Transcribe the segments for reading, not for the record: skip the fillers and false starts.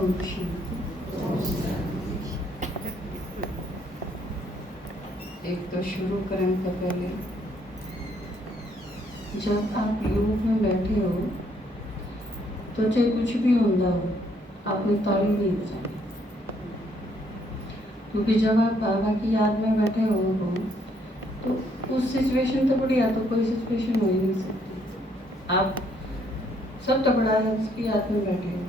ओम शांति। एक तो शुरू करें तो पहले जब आप योग में बैठे हो तो चाहे कुछ भी होता हो आपने ताली नहीं बजानी, क्योंकि जब आप बाबा की याद में बैठे हो तो उस सिचुएशन तो बढ़िया तो कोई सिचुएशन हो ही नहीं सकती। आप सब तो बड़ा है उसकी याद में बैठे हो,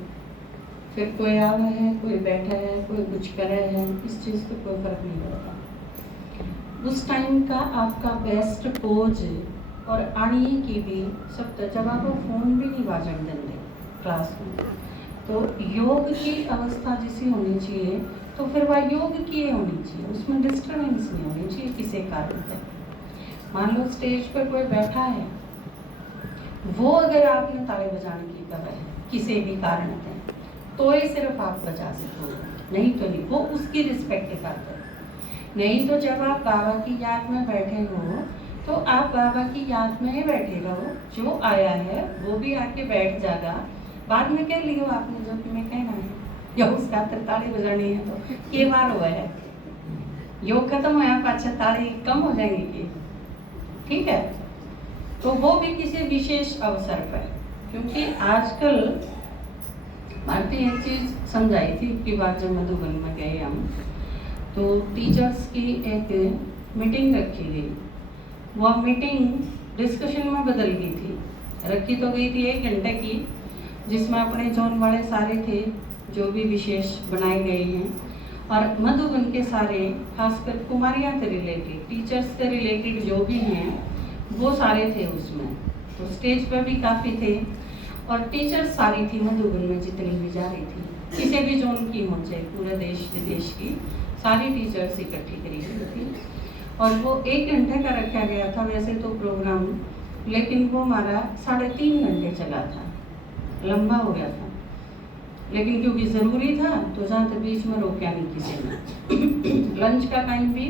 फिर कोई आवा है, कोई बैठा है, कोई कुछ कर रहा है, इस चीज़ को कोई फर्क नहीं पड़ता। उस टाइम का आपका बेस्ट पोज और आनी की भी सब तो जब आप फोन भी नहीं बाजन देंगे क्लास में, तो योग की अवस्था जैसी होनी चाहिए, तो फिर वह योग की होनी चाहिए, उसमें डिस्टर्बेंस नहीं होनी चाहिए किसी कारण से। मान लो स्टेज पर कोई बैठा है, वो अगर आपने ताली बजाने की कर रहे हैं किसी भी कारण से, तो ही सिर्फ आप बजा सकोगे, नहीं तो नहीं। वो उसकी रिस्पेक्ट करते हैं। नहीं तो जब आप बाबा की याद में बैठे हो तो आप बाबा की याद में ही बैठे रहो, जो आया है वो भी आके बैठ जाएगा। बाद में कह लियो आपने जो तुम्हें कहना है, या उसका ताली बजानी है तो के बार हुआ है, योग खत्म हुआ पाछा ताली कम हो जाएंगी, ठीक है। तो वो भी किसी विशेष अवसर पर, क्योंकि आजकल भारती एक चीज समझाई थी कि बात जब मधुबन में गए हम, तो टीचर्स की एक मीटिंग रखी गई। वह मीटिंग डिस्कशन में बदल गई थी। रखी तो गई थी 1 घंटे की, जिसमें अपने जोन वाले सारे थे जो भी विशेष बनाए गए हैं, और मधुबन के सारे खासकर कुमारियाँ से रिलेटेड, टीचर्स से रिलेटेड जो भी हैं वो सारे थे उसमें। तो स्टेज पर भी काफ़ी थे और टीचर्स सारी थी मधुबन में जितनी भी जा रही थी, किसी भी जोन की हो चाहे पूरे देश विदेश की, सारी टीचर्स इकट्ठी करी हुई थी। और वो 1 घंटे का रखा गया था वैसे तो प्रोग्राम, लेकिन वो हमारा 3.5 घंटे चला था, लंबा हो गया था। लेकिन क्योंकि ज़रूरी था तो जहाँ तक बीच में रोका नहीं किसी ने। लंच का टाइम भी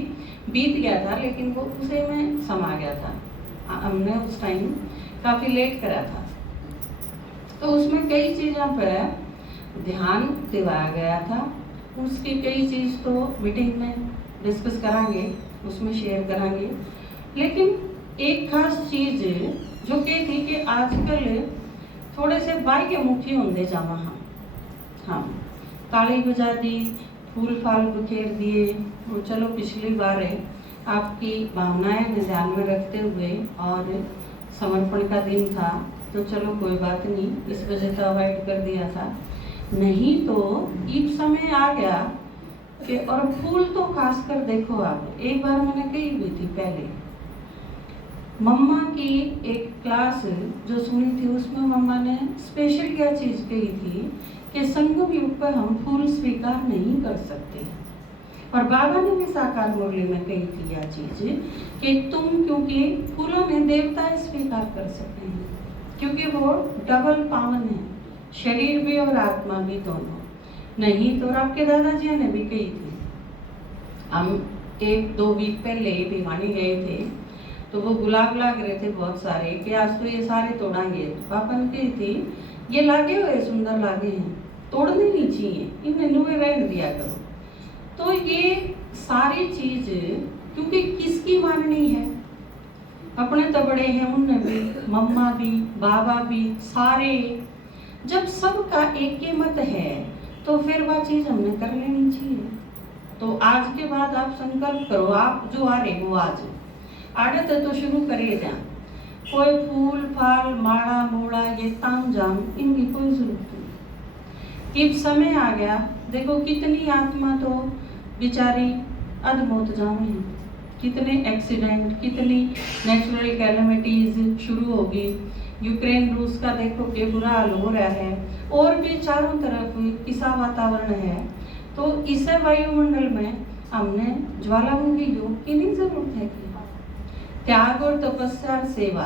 बीत गया था, लेकिन वो उसे में समा गया था। हमने उस टाइम काफ़ी लेट करा था, तो उसमें कई चीज़ों पर ध्यान दिलाया गया था। उसकी कई चीज़ तो मीटिंग में डिस्कस करांगे, उसमें शेयर करांगे। लेकिन एक खास चीज़ जो कि थी कि आजकल थोड़े से बाह्यमुखी होंगे जावा हम ताली बजा दी, फूल फाल बिखेर दिए, और चलो पिछली बार आपकी भावनाएं ध्यान में रखते हुए और समर्पण का दिन था तो चलो कोई बात नहीं, इस वजह से अवॉइड कर दिया था। नहीं तो ईद समय आ गया कि, और फूल तो खासकर देखो आप, एक बार मैंने कही हुई थी पहले, मम्मा की एक क्लास जो सुनी थी उसमें मम्मा ने स्पेशल क्या चीज़ कही थी कि संगम युग पर हम फूल स्वीकार नहीं कर सकते। और बाबा ने भी साकार मुरली में कही थी यह चीज़ कि तुम, क्योंकि फूलों में देवता स्वीकार कर सकते हैं, क्योंकि वो डबल पावन है, शरीर भी और आत्मा भी दोनों। नहीं तो आपके दादाजी ने भी कही थी। हम 1-2 वीक पहले भिवानी गए थे, तो वो गुलाब लाग रहे थे बहुत सारे कि आज तो ये सारे तोड़ांगे। पापा ने कही थी ये लागे हुए सुंदर लागे हैं, तोड़ने नहीं चाहिए, इन्हें नुए रहने दिया करो। तो ये सारी चीज क्योंकि किसकी माननी है, अपने तो बड़े हैं, उनने भी, मम्मा भी, बाबा भी, सारे, जब सबका एक ही मत है तो फिर वह चीज हमने कर लेनी चाहिए। तो आज के बाद आप संकल्प करो, आप जो आ रहे हो आज आदत है तो शुरू करिए जा। कोई फूल फाल माड़ा मोड़ा ये ताम जाम इनकी कोई जरूरत नहीं। अब समय आ गया, देखो कितनी आत्मा तो बेचारी अधमौत जाम है, कितने एक्सीडेंट, कितनी नेचुरल कैलेमिटीज शुरू होगी। यूक्रेन रूस का देखो कि बुरा हाल हो रहा है, और भी चारों तरफ ऐसा वातावरण है। तो इस वायुमंडल में हमने ज्वालामुखी योग की नहीं जरूरत है कि त्याग और तपस्या और सेवा,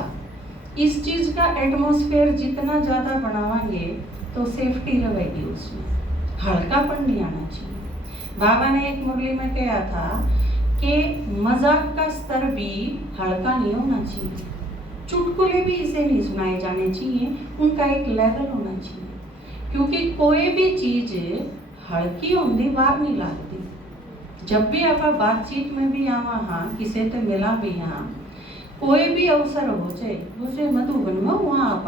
इस चीज का एटमॉस्फेयर जितना ज्यादा बढ़ावांगे तो सेफ्टी रहेगी, उसमें हल्कापन नहीं आना चाहिए। बाबा ने एक मुरली में कहा था कि मजाक का स्तर भी हल्का नहीं होना चाहिए, चुटकुले भी इसे नहीं सुनाए जाने चाहिए, उनका एक लेवल होना चाहिए। क्योंकि कोई भी चीज हल्की होंदी बाहर नहीं लागती। जब भी आप बातचीत में भी आवा हाँ किसी से मिला भी हाँ कोई भी अवसर हो जाए दूसरे मधुबन में वहाँ आप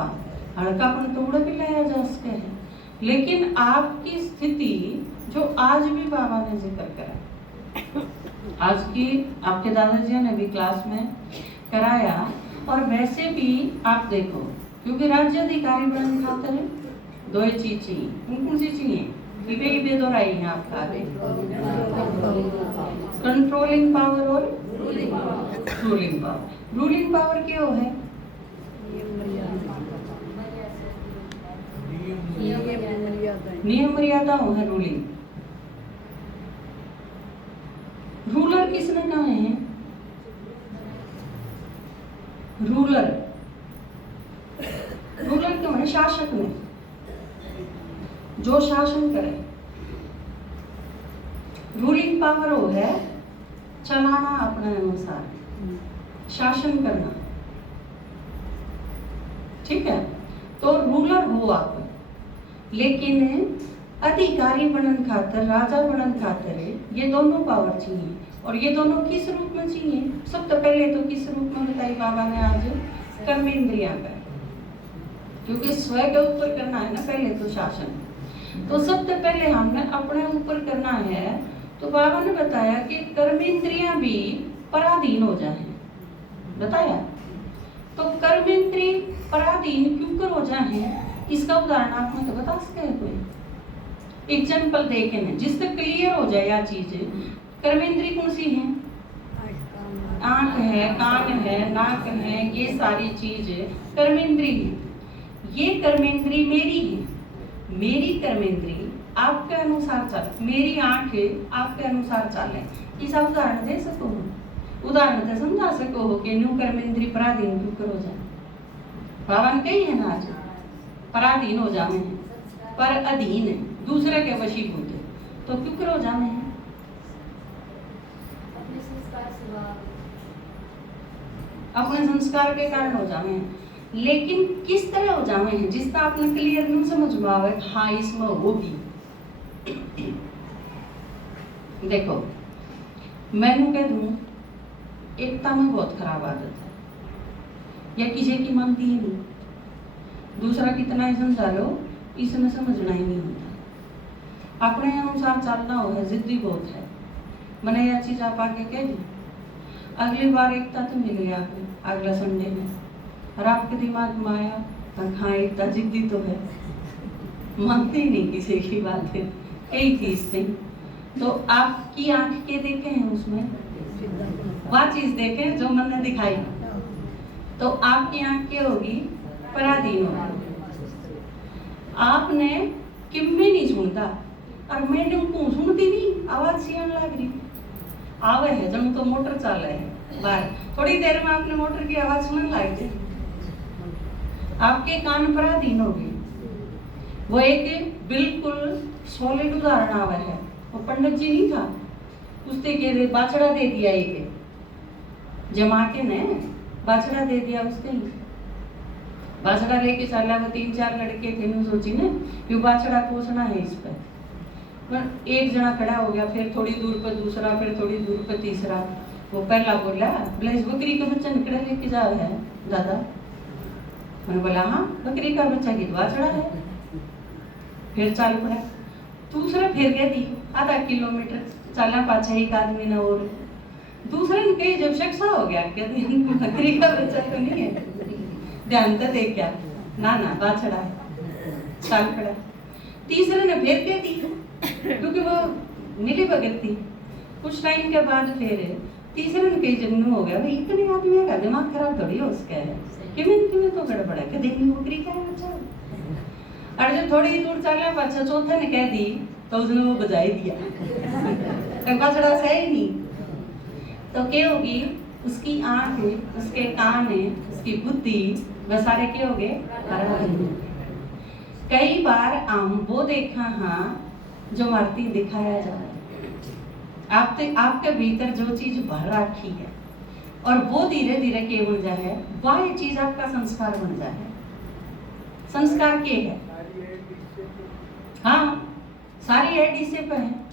हल्कापन तो उड़ भी लाया जा सके है। लेकिन आपकी स्थिति जो आज भी बाबा ने जिक्र करा, आज की आपके दादाजी ने भी क्लास में कराया, और वैसे भी आप देखो क्योंकि राज्य अधिकारी बनने खातिर दो ही चीज चाहिए, कौन सी चाहिए बेदोराई है आपका कंट्रोलिंग पावर और रूलिंग पावर। रूलिंग पावर क्या है? नियम मर्यादा है रूलिंग। रूलर किसने कहा है? रूलर रूलर क्यों है? शासक ने, जो शासन करे। रूलिंग पावर वो है चलाना अपने अनुसार, शासन करना, ठीक है। तो रूलर हो आप, लेकिन अधिकारी बनन खातर, राजा बनन खातर ये दोनों पावर चाहिए। और ये दोनों किस रूप में चाहिए? सबसे पहले तो किस रूप में बताई बाबा ने आज? कर्मेंद्रिया का, क्योंकि स्व के ऊपर करना है ना पहले तो शासन। तो सबसे पहले हमने अपने ऊपर करना है। तो बाबा ने बताया कि कर्मेंद्रियां भी पराधीन हो जाए, बताया। तो कर्मेंद्रिय पराधीन क्यों कर हो जाए, इसका उदाहरण आप मुझे बता सकते हैं? कोई एग्जाम्पल देखे ना जिससे क्लियर हो जाए यह चीज। कर्मेंद्रिय कौन सी है? आंख है, कान है, नाक है, ये सारी चीज कर्मेंद्रिय है। ये कर्मेंद्रिय मेरी है, मेरी कर्मेंद्रिय आपके अनुसार चले, मेरी आंख आपके अनुसार चले। इसका उदाहरण दे सको, उदाहरण से समझा सको हो कि न्यू कर्मेंद्रिय पराधीन क्यों कर हो जाए। बाबा ने कही है ना आज पराधीन हो जाने हैं, पर अधीन है, दूसरे के वशीभूत है, तो क्यों कर हो जाने हैं? अपने संस्कार के कारण हो जावे हैं। लेकिन किस तरह हो जावे हैं जिसका आपने क्लियर नहीं समझ में आवे हाँ इसमें होगी। देखो मैंने कह दूं एकता में बहुत खराब आदत है, या किसी की मानती ही नहीं, दूसरा कितना ही समझा लो इसमें समझना ही नहीं होता। अपने अनुसार चलना हो, जिद्दी बहुत है। मैंने यह चीज आप आके कह दी, अगली बार एकता तो मिलेगी आपको अगला संडे में, और आपके दिमाग में आया हाँ एकता जिद्दी तो है, मानती नहीं किसी की बात है, कई चीज थी। तो आपकी आंख के देखे हैं उसमें वह चीज देखे जो मन ने दिखाई, तो आपकी आंख क्या होगी? पराधीन होगी। आपने किम भी नहीं सुनता, और मैंने उनको सुनती नहीं, आवाज सी आने लग रही आवे है जब तो मोटर चल रहा है बाहर, थोड़ी देर में आपने मोटर की आवाज सुनने लग गई, आपके कान पराधीन हो गए। वो एक बिल्कुल सॉलिड उदाहरण आवा है, वो पंडित जी नहीं था, उसने के बाछड़ा दे दिया, एक जमा के ने बाछड़ा दे दिया उसके, बाछड़ा लेके चला। वो 3-4 लड़के थे, मैं सोची ना ये बाछड़ा पोसना है इस पर एक जना खड़ा हो गया, फिर थोड़ी दूर पर दूसरा, फिर थोड़ी दूर पर तीसरा। वो पहला बोला बोले बकरी का बच्चा निकड़ा लेके जा रहा है दादा। मैंने बोला हाँ बकरी का बच्चा की बाछड़ा है। फिर चाल पड़ा, दूसरा फिर गया थी आधा किलोमीटर चला पाछा एक आदमी ने, और दूसरे ने कही जब शख्सा हो गया कहती बकरी का बच्चा तो नहीं है, ध्यान तो दे क्या ना ना बाछड़ा है, चाल पड़ा। तीसरे ने फिर कह दी क्योंकि वो मिली भगत थी। कुछ टाइम के बाद फिर तीसरे ने कही जन्म हो गया, भाई इतने आदमी का दिमाग खराब थोड़ी हो उसका है, किमें तो गड़बड़ है कि देखनी बकरी का है बच्चा। और जब थोड़ी दूर चला बच्चा चौथे ने कह दी तो उसने वो बजाई दिया बछड़ा से ही नहीं। तो क्या होगी? उसकी आंख, उसके कान, उसकी बुद्धि, वह सारे क्या हो गए? कई बार हम वो देखा हाँ जो मूर्ति दिखाया जा रहा है, आपके भीतर जो चीज भर रखी है और वो धीरे धीरे क्या बन जाए, वह चीज आपका संस्कार बन जाए। संस्कार क्या है? हाँ, सारी ऐड इसे पे है।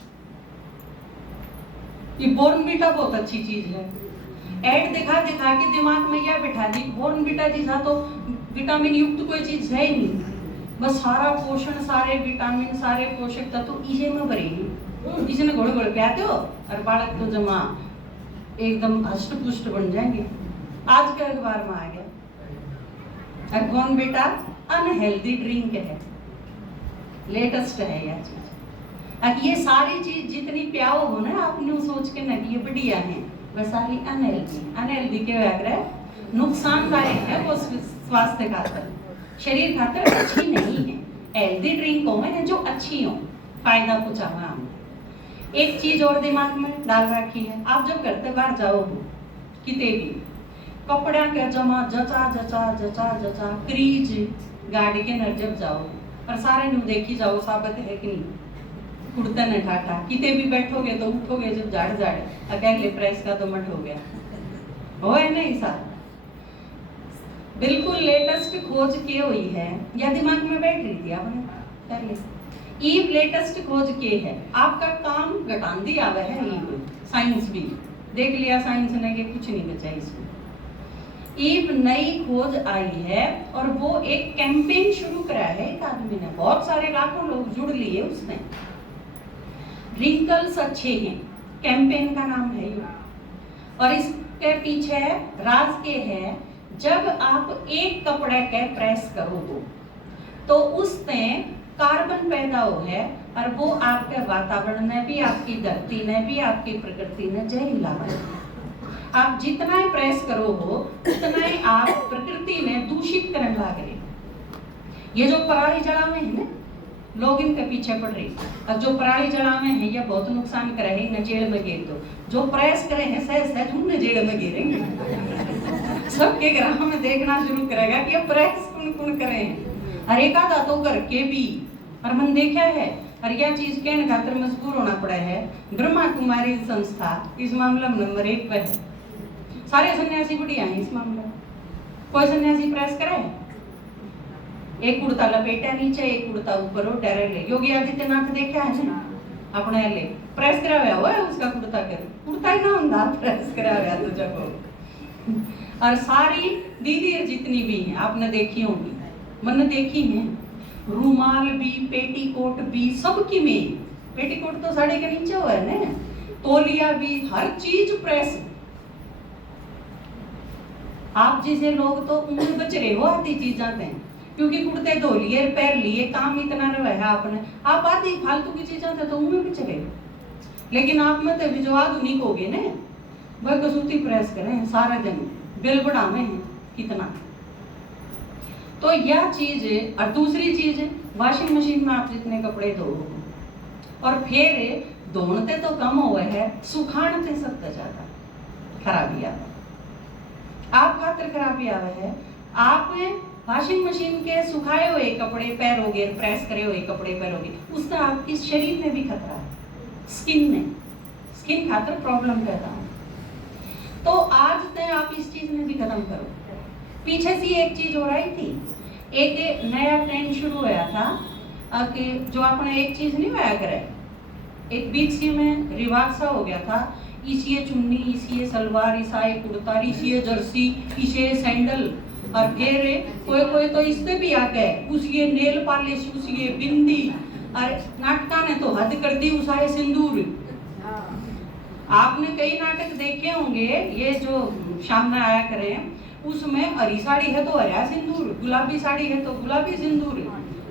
ये बॉर्नविटा बहुत अच्छी चीज है। ऐड दिखा दिखा के दिमाग में क्या बिठा दी, बॉर्नविटा जैसा तो विटामिन युक्त कोई चीज है ही नहीं। बस सारा पोषण, सारे विटामिन, सारे पोषक तत्व इसे में भरेगी। इसने घोड़े घोड़े प्याते हो और बालक तो जमा एकदम हष्ट पुष्ट बन जाएंगे। आज के अखबार में आ गया और बॉर्नविटा अनहेल्दी ड्रिंक है, लेटेस्ट है यह चीज। अब ये सारी चीज जितनी प्याओ हो ना, आप न्यू सोच के ना कि ये बढ़िया है, वह सारी अनहेल्दी के वगैरह नुकसानदायक है, वो स्वास्थ्य खातर, शरीर खातर अच्छी नहीं है। हेल्दी ड्रिंक हो है जो अच्छी हो, फायदा पहुंचावा हमें। एक चीज और दिमाग में डाल रखी है, आप जब घर से बाहर जाओ हो किते भी, कपड़ा के जमा जचा जचा जचा जचा क्रीज गाड़ी के नर जब जाओ और सारे न्यू देखी जाओ साबित है कि नहीं, कुर्ता न ठाठा किते भी बैठोगे तो उठोगे जब झाड़ झाड़ अकेले प्रेस का तो मट हो गया हो, है नहीं साहब। बिल्कुल लेटेस्ट खोज की हुई है, या दिमाग में बैठ रही थी आपने पहले। ईव लेटेस्ट खोज के है, आपका काम घटान दिया हुआ है ईव। साइंस भी देख लिया साइंस ने कि कुछ नहीं बचा इसमें। ईव नई खोज आई है और वो एक कैंपेन शुरू करा है एक आदमी ने, बहुत सारे लाखों लोग जुड़ लिए उसने। रिंकल्स अच्छे हैं, कैंपेन का नाम है ये, और इसके पीछे राज के है, जब आप एक कपड़े के प्रेस करो तो उसमें कार्बन पैदा हो है और वो आपके वातावरण ने भी, आपकी धरती ने भी, आपकी प्रकृति ने जहरीला है। आप जितना ही प्रेस करो हो उतना ही आप प्रकृति ने दूषित करने लगे। ये जो पराली जलावे है ना, लोग इनके पीछे पड़ रहे, अब जो पराली जलावे हैं ये बहुत नुकसान करे है, न जेल में गिर दो। जो प्रेस करे हैं सहज सहज उन्हें जेल में गिरेंगे। सबके ग्राम में देखना शुरू करेगा कि अब प्रेस कौन कौन करे हैं, हर एक आधा तो करके भी, और मन देखा है। और यह चीज कहने खातिर मजबूर होना पड़ा है। ब्रह्मा कुमारी संस्था इस मामले में नंबर 1 पर है। सारे सन्यासी बढ़िया हैं इस मामले में। कोई सन्यासी प्रेस करे, एक कुर्ता लपेटा नीचे, एक कुर्ता ऊपर हो डायरेक्ट। योगी आदित्यनाथ देखा है ना अपने ले प्रेस कराया हुआ है उसका कुर्ता, कर कुर्ता ही ना होता प्रेस कराया तो जब। और सारी दीदी जितनी भी हैं आपने देखी होंगी, मैंने देखी हैं, रूमाल भी, पेटीकोट भी, सबकी में। पेटीकोट तो साड़ी के नीचे हुआ है ना, तौलिया भी, हर चीज प्रेस। आप जैसे लोग तो उम्र बच रहे हो आधी चीज जाते हैं, क्योंकि कुर्ते धो लिए, पैर लिए, काम इतना रहा है आपने, आप आधी फालतू की चीज जाते तो उम्र बच रहे हो। लेकिन आप में तो जो आधुनिक हो गए ना, वह कसूती प्रेस करें सारा दिन, बिल बढ़ावे हैं कितना। तो यह चीज है। और दूसरी चीज है, वॉशिंग मशीन में आप जितने कपड़े धो और फिर धोते तो कम हुए है, सुखाने सबसे ज्यादा खराबी आवे, आप खातर खराबी आवे है। आप वॉशिंग मशीन के सुखाए हुए कपड़े पहनोगे, प्रेस करे हुए कपड़े पहनोगे, उसका आपके शरीर में भी खतरा है, स्किन में, स्किन खातर प्रॉब्लम पैदा है। तो आज से आप इस चीज में भी खत्म करो। पीछे से एक चीज हो रही थी, एक नया ट्रेंड शुरू हुआ था कि जो आपने एक चीज नहीं हुआ करे, एक बीच में रिवाज सा हो गया था, इसी चुन्नी, इसी सलवार, इसाए कुर्ता, इसी जर्सी, इसी सैंडल, और फिर कोई कोई तो इससे भी आ गए, उसी नेल पॉलिश, उसी बिंदी, और नाटका ने तो हद कर दी उसाए सिंदूर। आपने कई नाटक देखे होंगे, ये जो शाम में आया करें, उसमें हरी साड़ी है तो हरा सिंदूर, गुलाबी साड़ी है तो गुलाबी सिंदूर,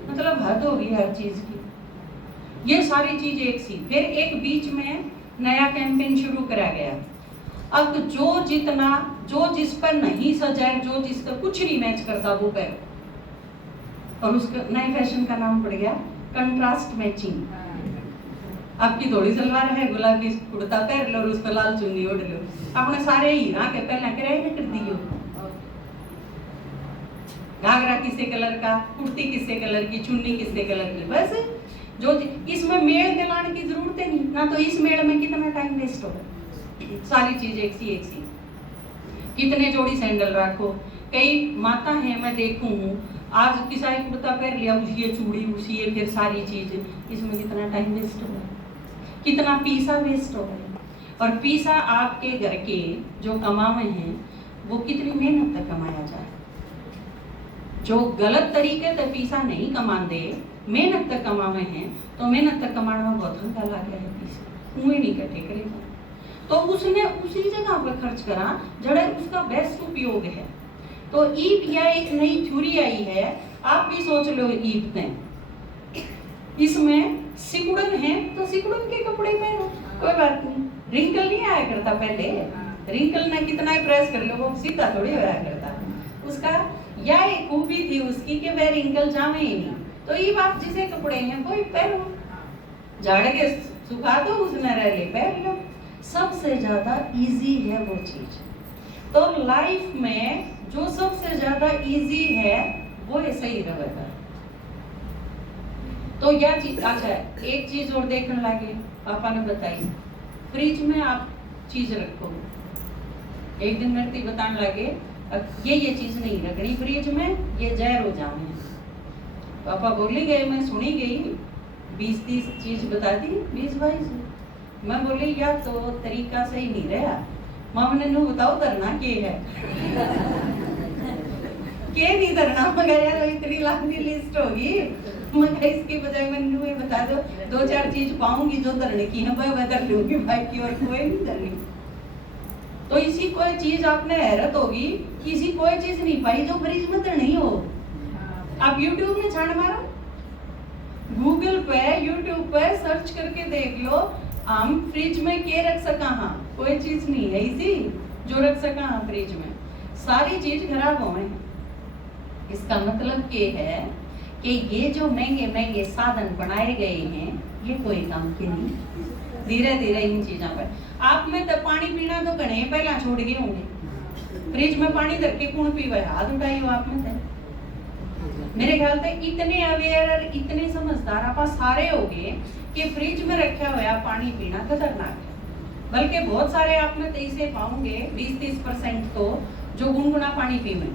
मतलब हद होगी हर चीज की। ये सारी चीज एक सी। फिर एक बीच में नया कैंपेन शुरू करा गया, अब जो जितना, जो जिस पर नहीं सजा, जो जिसका कुछ नहीं मैच करता वो पहन, और उसका नए फैशन का नाम पड़ गया कंट्रास्ट मैचिंग। आपकी थोड़ी सलवार है, गुलाबी कुर्ता पहन लो और उस पर लाल चुन्नी ओढ़ लो, आपने सारे हीरा के पहले किराए कर दियो। घाघरा किससे कलर का, कुर्ती किससे कलर की, चुन्नी किससे कलर की, बस जो इसमें मेल दिलाने की जरूरत है नहीं ना, तो इस मेल में कितना टाइम वेस्ट होगा। सारी चीज एक सी। कितने जोड़ी सैंडल रखो, कई माता है मैं देखूं हूँ, आज किसा एक कुर्ता पहन लिया, उसी ये चूड़ी, उसी ये फिर सारी चीज, इसमें कितना टाइम वेस्ट हो गया, कितना पैसा वेस्ट हो गया। और पैसा आपके घर के जो कमावे हैं वो कितनी मेहनत तक कमाया जाए। जो गलत तरीके से पैसा नहीं कमाते, मेहनत तक कमावे हैं, तो मेहनत तक कमाना बहुत हल्का लग रहा है, पैसा मुँह नहीं इकट्ठे करेगा। तो उसने उसी जगह पर खर्च करा जड़ा उसका बेस्ट उपयोग है। तो ईब या एक नई थ्योरी आई है, आप भी सोच लो ईब में, इसमें सिकुड़न है तो सिकुड़न के कपड़े पहनो, कोई बात नहीं। रिंकल नहीं आया करता पहले, रिंकल ना कितना ही प्रेस कर लो वो सीधा थोड़ी होया करता उसका। या एक खूबी थी उसकी कि वह रिंकल जावे ही नहीं। तो ये बात जिसे कपड़े हैं कोई पहनो, झाड़ के सुखा दो, उसमें रह ले पहन लो। सबसे ज्यादा इजी है वो चीज। तो लाइफ में जो सबसे ज्यादा इजी है वो ऐसे ही रहेगा। तो यह चीज अच्छा है। एक चीज और देखने लगे, पापा ने बताई, फ्रिज में आप चीज रखो। एक दिन मेरे को बताने लगे ये चीज नहीं रखनी फ्रिज में, ये जहर हो जाने। पापा बोली गए, मैं सुनी गई, 20-30 चीज बता दी, 20-22। मैं बोली यार तो तरीका सही नहीं रहा। माँ ने नू बताओ धरना के है के नहीं धरना, मगर यार इतनी लंबी लिस्ट होगी, मगर इसकी बजाय मैंने ये बता दो 2-4 चीज पाऊंगी जो धरने की है, मैं धर लूंगी, बाकी और कोई नहीं धरनी। तो इसी कोई चीज आपने हैरत होगी, किसी कोई चीज नहीं पाई जो फ्रिज में धरनी हो। आप YouTube में छान मारो, गूगल पे, YouTube पे सर्च करके देख लो, हम फ्रिज में के रख सका, हाँ कोई चीज नहीं है इसी जो रख सका हाँ फ्रिज में, सारी चीज खराब हो गई। इसका मतलब ये है कि ये जो महंगे महंगे साधन बनाए गए हैं ये कोई काम के नहीं। धीरे धीरे इन चीजों पर आप में तो पानी पीना तो घने पहला छोड़ गए होंगे। फ्रिज में पानी धर के कौन पीवा, हाथ उठाइयो आप में से। मेरे ख्याल से इतने अवेयर और इतने समझदार आप सारे हो गए कि फ्रिज में रखा हुआ पानी पीना खतरनाक है। बल्कि बहुत सारे आप में ऐसे पाओगे 20-30% तो जो गुनगुना पानी पीवे,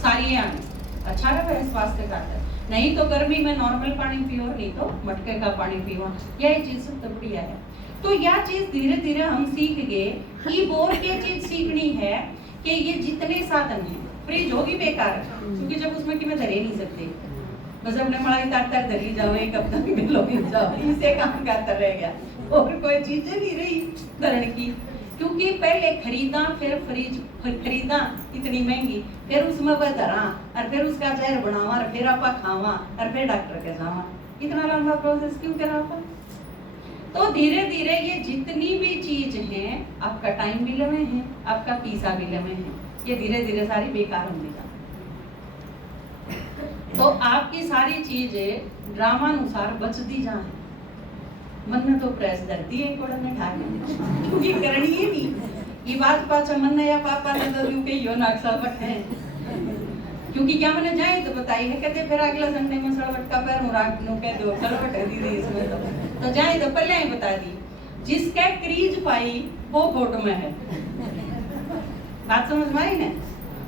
सारी अच्छा रहे स्वास्थ्य का। नहीं तो गर्मी में नॉर्मल पानी पियो, नहीं तो मटके का पानी पियो, यह चीज सब बढ़िया है। तो यह चीज धीरे धीरे हम सीख गए। ई और ये चीज सीखनी है कि ये जितने साधन हैं, फ्रिज होगी बेकार क्योंकि जब उसमें कि मैं धरे नहीं सकते, बस अपने मलाई तार धरी जाओ, एक हफ्ता में लो जाओ, इसे काम करता रह गया और कोई चीजें नहीं रही धरण की। क्योंकि पहले खरीदा, फिर फ्रिज खरीदा इतनी महंगी, फिर उसमें वह धरा और फिर उसका जहर बनावा और फिर आपा खावा और फिर डॉक्टर के जावा, इतना लंबा प्रोसेस क्यों करा आपा। तो धीरे धीरे ये जितनी भी चीज है, आपका टाइम भी लमे है, आपका पैसा भी लमे है, ये धीरे धीरे सारी बेकार होने जा। तो आपकी सारी चीजें ड्रामानुसार बचती जाए। मन में तो प्रेस धरती है कोड़ा में ठाके, क्योंकि करनी ही नहीं। ये बात पाचा मन या पापा ने तो यूं के यो नक्शा बट है, क्योंकि क्या मैंने जाए तो बताई है, कहते फिर अगला संडे में सड़वट का पैर मुराग नो कह दो सड़वट है दीदी इसमें तो जाए तो पहले ही बता दी, जिसका क्रीज पाई वो फोटो में है। बात समझ में आई ना,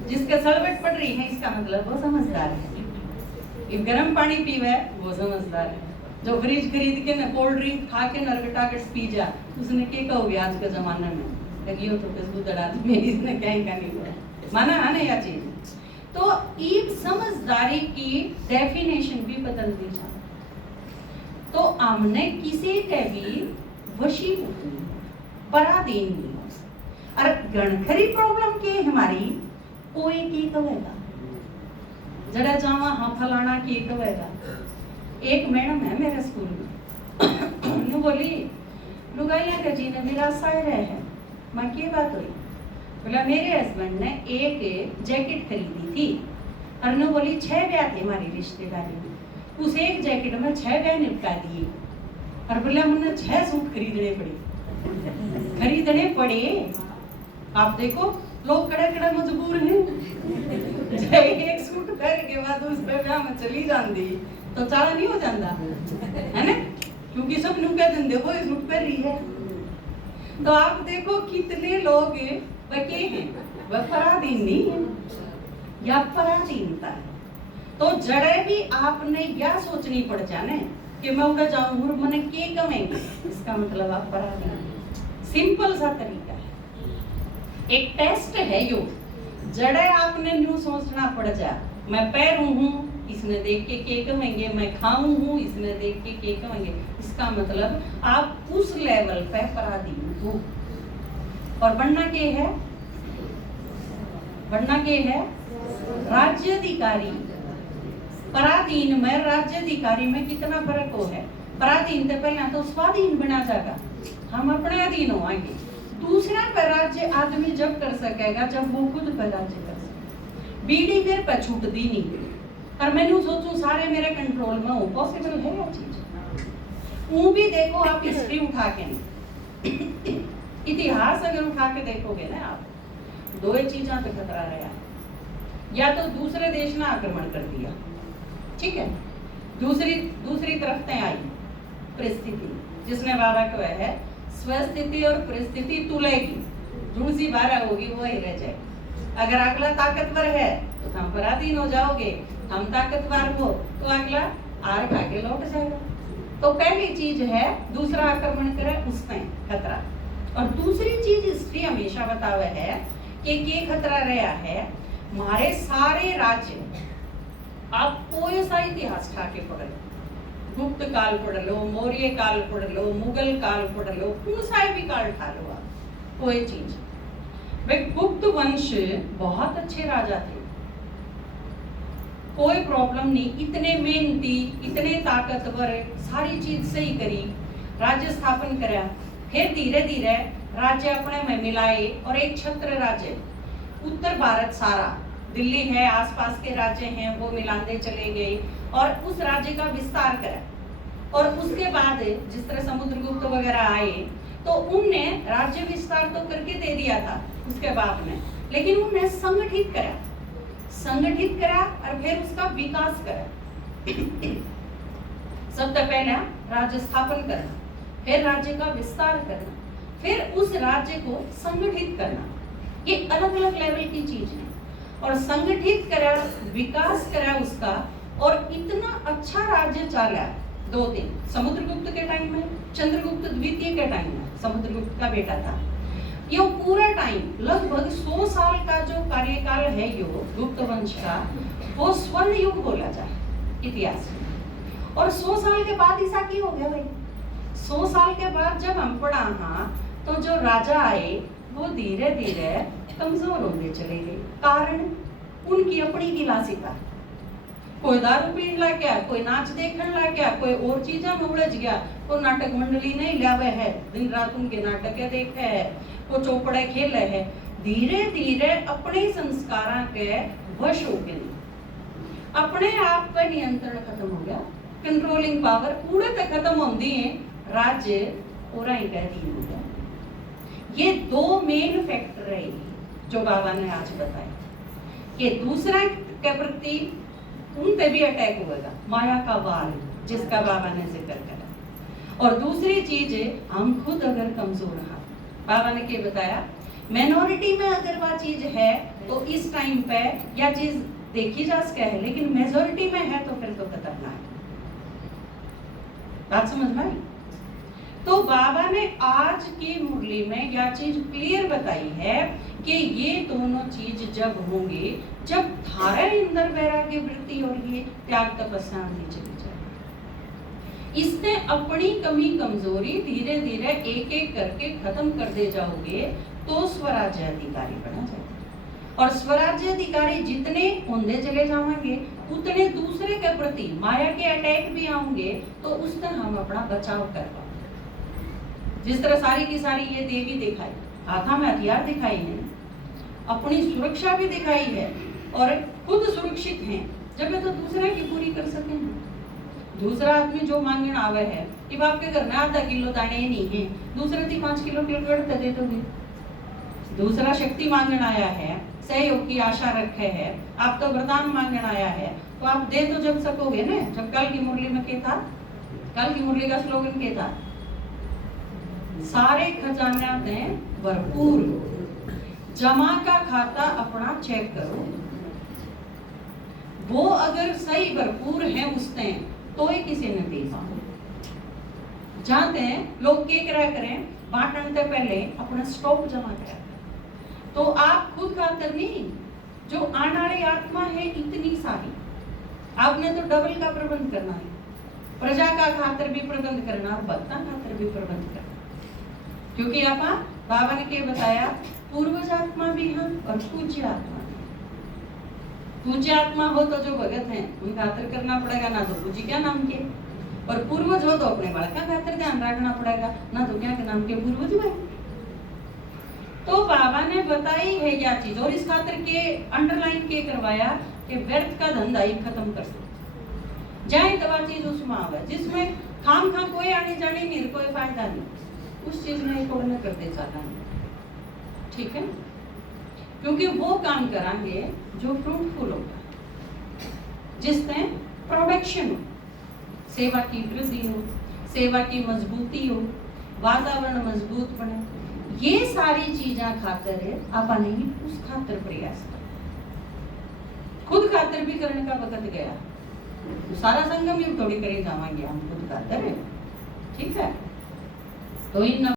जिसका सड़वट पड़ रही है इसका मतलब वो समझदार है। गर्म पानी पीवे वो समझदार है। जो फ्रिज खरीद के ना कोल्ड ड्रिंक खा के नरगटागट पी जा, उसने क्या कहोगे आज के जमाने में, लगियो तो किसको दड़ा इसने क्या ही नहीं हुआ, माना है ना यह चीज। तो एक समझदारी की डेफिनेशन भी बदल दी जाए। तो हमने किसी के भी वशीभूत पराधीन नहीं हो। और गणखरी प्रॉब्लम के हमारी कोई की कहेगा जड़ा जावा हाँ फलाना की कहेगा। एक मैडम है मेरे स्कूल में, नु बोली लुगाइया का जी ने मेरा शायर है, माँ की बात हुई, बोला मेरे हस्बैंड ने एक जैकेट खरीदी थी और नु बोली 6 ब्याह थे हमारी रिश्तेदारी में, उस एक जैकेट में 6 ब्याह निपटा दिए और बोला मुझे 6 सूट खरीदने पड़े। आप देखो लोग कड़े कड़े मजबूर हैं, एक सूट पहन के बाद दूसरे ब्याह में चली जाती तो चाला नहीं हो जाता है ना, क्योंकि सब नु कह देंगे वो सूट पहन रही है। तो आप देखो कितने लोग बके हैं, वह पराधीन नहीं है या पराधीनता है। तो जड़े भी आपने यह सोचनी पड़ जाने कि मैं उड़ा जाऊं और मने के कमेंगे, इसका मतलब आप पराधीन। सिंपल सा तरीका है, एक टेस्ट है यो। जड़े आपने न्यू सोचना पड़ जा, मैं पैर हूँ इसने देख के कमेंगे, मैं खाऊं हूँ इसने देख के कमेंगे, इसका मतलब आप उस लेवल पे पराधीन हो। और बनना के है, बनना के है राज्याधिकारी। पराधीन में राज्याधिकारी में कितना फर्क हो है। पराधीन तो पहले तो स्वाधीन बना जाएगा, हम अपने अधीन होंगे। दूसरा पर राज्य आदमी जब कर सकेगा जब वो खुद पर राज्य कर सके। बीड़ी फिर पर छूट दी नहीं, और मैंने सोचूं सारे मेरे कंट्रोल में हो, पॉसिबल है वो चीज। वो भी देखो आप हिस्ट्री उठा के इतिहास अगर उठा के देखोगे ना आप, दो ही चीजा पे खतरा रहा है। या तो दूसरे देश ने आक्रमण कर दिया, ठीक है, दूसरी तरफ तय आई परिस्थिति, जिसने बाबा को है स्वस्थिति और परिस्थिति तुलेगी, झूठी बारह होगी वो ही रह जाए। अगर अगला ताकतवर है तो तुम पराधीन हो जाओगे, हम ताकतवर हो तो अगला आर भागे लौट जाएगा। तो पहली चीज है दूसरा आक्रमण करे उसमें खतरा। और दूसरी चीज हिस्ट्री हमेशा बतावे है कि खतरा रहा है हमारे सारे राज्य। आप कोई सा इतिहास खा के पढ़ लो, गुप्त काल पढ़ लो, मौर्य काल पढ़ लो, मुगल काल पढ़ लो, कौन सा भी काल उठा लो आप, कोई चीज। वे गुप्त वंश बहुत अच्छे राजा थे, कोई प्रॉब्लम नहीं, इतने मेहनती, इतने ताकतवर, सारी चीज सही करी, राज्य स्थापन करा। फिर धीरे धीरे राज्य अपने में मिलाए और एक छत्र राज्य, उत्तर भारत सारा, दिल्ली है, आसपास के राज्य हैं, वो मिलाते चले गए और उस राज्य का विस्तार करा। और उसके बाद जिस तरह समुद्रगुप्त वगैरह आए तो उनने राज्य विस्तार तो करके दे दिया था उसके बाद में, लेकिन उन्हें संगठित करा और फिर उसका विकास करा। सबसे पहले राज्य स्थापन करना, फिर राज्य का विस्तार करना, फिर उस राज्य को संगठित करना, ये अलग अलग लेवल की चीज है। और संगठित करा, विकास करा उसका, और इतना अच्छा राज्य चला 2-3 समुद्रगुप्त के टाइम में, चंद्रगुप्त द्वितीय के टाइम में, समुद्रगुप्त का बेटा था। ये पूरा टाइम लगभग 100 साल का जो कार्यकाल है यो गुप्त वंश का, वो स्वर्ण युग बोला जाए इतिहास में। और 100 साल के बाद ऐसा की हो गया भाई, 100 साल के बाद जब हम पढ़ा तो जो राजा आए वो धीरे धीरे कमजोर होते चले गए। कारण उनकी अपनी विलासिता, कोई दारू पीने लग गया, कोई नाच देखने लग गया, कोई और चीजों में उलझ गया, कोई नाटक मंडली नहीं लावे है, दिन रात उनके नाटक देखे है, वो चौपड़े खेले है। धीरे धीरे अपने संस्कारों के वश हो गए, अपने आप पर नियंत्रण खत्म हो गया, कंट्रोलिंग पावर पूरे तक खत्म होती है, राज्य पूरा ही अधीन हो गया। ये 2 मेन फैक्टर रहे जो बाबा ने आज बताया कि दूसरा के प्रति उन पे भी अटैक होगा, माया का वार जिसका बाबा ने जिक्र करा। और दूसरी चीज हम खुद अगर कमजोर हैं, बाबा ने क्या बताया, माइनॉरिटी में अगर वह चीज है तो इस टाइम पे यह चीज देखी जा सके है, लेकिन मेजोरिटी में है तो फिर तो खतरनाक है। बात समझ में आई? तो बाबा ने आज की मुरली में यह चीज क्लियर बताई है कि ये दोनों चीज जब होंगे, जब धारा इंदर वैराग्य वृत्ति और ये त्याग तपस्या आनी चली जाए, इसने अपनी कमी कमजोरी धीरे धीरे एक एक करके खत्म कर दे जाओगे तो स्वराज्य अधिकारी बना जाएगा। और स्वराज्य अधिकारी जितने होंगे चले जाएंगे उतने दूसरे के प्रति माया के अटैक भी आएंगे, तो उस तरह हम अपना बचाव कर पाएंगे। जिस तरह सारी की सारी ये देवी दिखाई, हाथा में हथियार दिखाई है, अपनी सुरक्षा भी दिखाई है और खुद सुरक्षित हैं, जब ये तो दूसरे की पूरी कर सके। दूसरा आदमी जो मांगने आवे है कि आपके घर में आधा किलो दाने नहीं है, दूसरे थी 5 किलो गढ़ दे दोगे। दूसरा शक्ति मांगने आया है, सहयोग की आशा रखे है, आप तो वरदान मांगने आया है, तो आप दे तो जब सकोगे ना। जब कल की मुरली में क्या था, कल की मुरली का स्लोगन क्या था, सारे खजाना दें भरपूर, जमा का खाता अपना चेक करो, वो अगर सही भरपूर है उसने तो ही किसी ने दी जानते हैं लोग के करा करें बांटने से पहले अपना स्टॉक जमा करें। तो आप खुद खातर नहीं, जो आने वाली आत्मा है इतनी सारी, आपने तो डबल का प्रबंध करना है, प्रजा का खातर भी प्रबंध करना और बत्ता खातर भी प्रबंध करना। क्योंकि आप बाबा ने क्या बताया, पूर्वज आत्मा भी हम और पूज्य आत्मा भी। पूज्य आत्मा हो तो जो भगत हैं उन खातर करना पड़ेगा, ना तो पूज्य क्या नाम के, और पूर्वज हो तो अपने बालका खातर ध्यान रखना पड़ेगा, ना तो क्या के नाम के पूर्वज भाई। तो बाबा ने बताई है क्या चीज, और इस खातर के अंडरलाइन के करवाया कि व्यर्थ का धंधा ही खत्म कर सकते जाए दवा चीज उसमें आवे जिसमें खाम खा कोई आने जाने नहीं, कोई फायदा नहीं, उस चीज में तोड़ने करते जाना है, ठीक है। क्योंकि वो काम करांगे जो फ्रूटफुल होगा, जिसमें प्रोडक्शन हो, सेवा की वृद्धि हो, सेवा की मजबूती हो, वातावरण मजबूत बने, ये सारी चीजें खातर है अपन ही उस खातर प्रयास कर। खुद खातर भी करने का वक्त गया, सारा संगम युग थोड़ी करे जावांगे हम खुद खातर है, ठीक है। तो इन